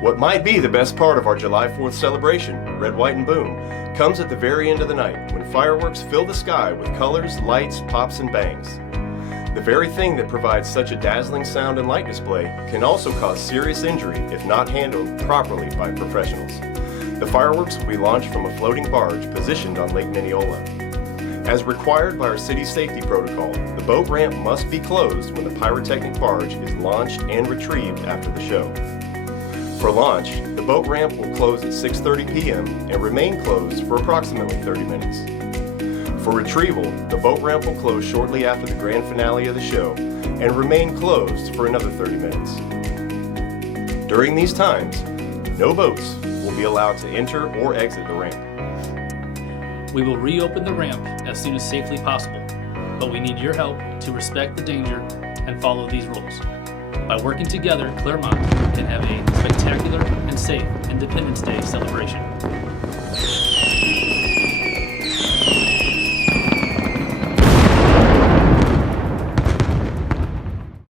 What might be the best part of our July 4th celebration, Red, White, and Boom, comes at the very end of the night when fireworks fill the sky with colors, lights, pops, and bangs. The very thing that provides such a dazzling sound and light display can also cause serious injury if not handled properly by professionals. The fireworks will be launched from a floating barge positioned on Lake Mineola. As required by our city's safety protocol, the boat ramp must be closed when the Pyrotechnic barge is launched and retrieved after the show. For launch, the boat ramp will close at 6:30 p.m. and remain closed for approximately 30 minutes. For retrieval, the boat ramp will close shortly after the grand finale of the show and remain closed for another 30 minutes. During these times, no boats will be allowed to enter or exit the ramp. We will reopen the ramp as soon as safely possible, but we need your help to respect the danger and follow these rules. By working together, Clermont can have a spectacular and safe Independence Day celebration.